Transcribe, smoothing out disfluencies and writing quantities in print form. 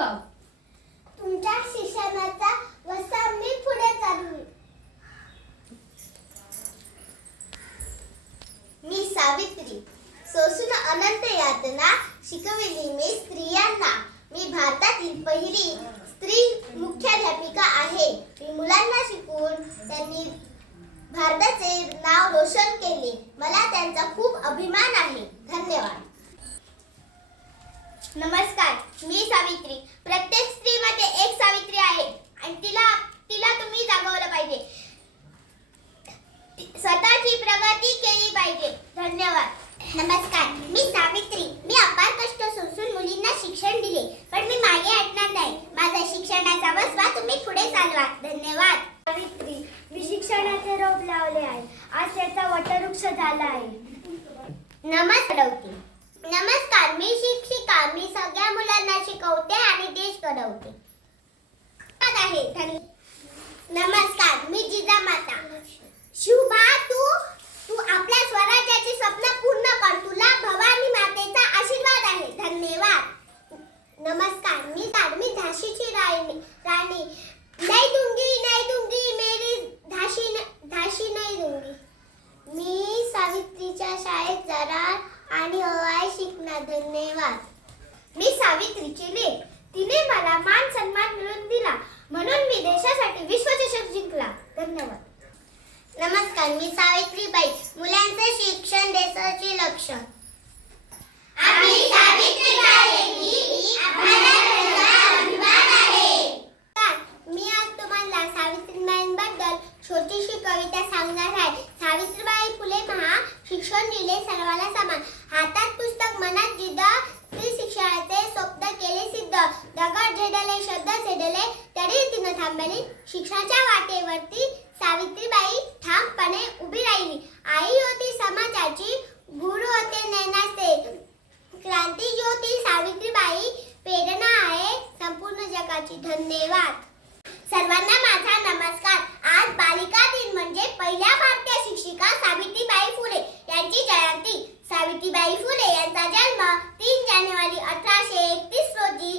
दाखव. तुमच्या शिक्षणाचा वसा मी पुढे चालवी. मी सावित्री, सोसून अनंत यातना शिकविली मी स्त्रियांना. मी भारतातील पहिली स्त्री मुख्याध्यापिका आहे. मी मुलांना शिकवून त्यांनी भारताचे नाव रोशन केले. मला त्यांचा खूप अभिमान आहे. धन्यवाद. नमस्कार, मी सावित्री. प्रत्येक स्त्रीमध्ये एक सावित्री आहे आणि तिला तुम्ही जागवलं पाहिजे. स्वतःची प्रगती केली पाहिजे. धन्यवाद. नमस्कार, मी सावित्री. मी अपार कष्ट सोसून मुलींना शिक्षण दिले, पण मी मागे हटणार नाही. माझा शिक्षणाचा वसवा तुम्ही पुढे चालवा. धन्यवाद. सावित्री, मी शिक्षणाचे रोप लावले आहे. आज त्याचा वटवृक्ष झाला आहे. नमस्कार, मी शिक्षिका. मी सगळ्या मुलांना शिकवते आणि देश घडवते. नमस्कार, मी जिजामाता. शुभा, तू आपल्या स्वराज्याची स्वप्न पूर्ण कर. तुला भवानी मातेचा आशीर्वाद आहे. धन्यवाद. नमस्कार, मी झाशीची राणी. नहीं दूंगी मेरी झाशी नहीं दूंगी. मी सावित्रीच्या शाळेत जाणार आणि अवाय शिकणार. धन्यवाद. मी सावित्रीची लेक. तिने मला मान सन्मान मिळवून दिला, म्हणून मी देशासाठी विश्वचषक जिंकला. धन्यवाद. नमस्कार, मी सावित्रीबाई. मुलांचे शिक्षण देशाचे लक्ष. आम्ही सावित्रीबाई लेकी, आम्हाला त्यांचा अभिमान आहे. मी आज तुम्हाला सावित्रीबाईंबद्दल छोटीशी कविता सांगणार आहे. सावित्रीबाई फुले महा शिक्षण दिले सर्वाला समान. हातात पुस्तक मनात जिद्द, स्त्री शिक्षणाचे स्वप्न केले सिद्ध. दगड झेडले शब्द झेडले तरी तिनं थांबली. शिक्षणाच्या वाटेवरती सावित्रीबाई ठामपणे उभी राहिली. आई होती समाजाची, गुरु होते नैनाचे. क्रांती ज्योती सावित्रीबाई, प्रेरणा आहे संपूर्ण जगाची. धन्यवाद. सर्वांना माझा नमस्कार. आज बालिका दिन म्हणजे पहिल्या भारतीय शिक्षिका सावित्रीबाई फुले यांची जयंती. सावित्रीबाई फुले यांचा जन्म 3 जानेवारी 1831 रोजी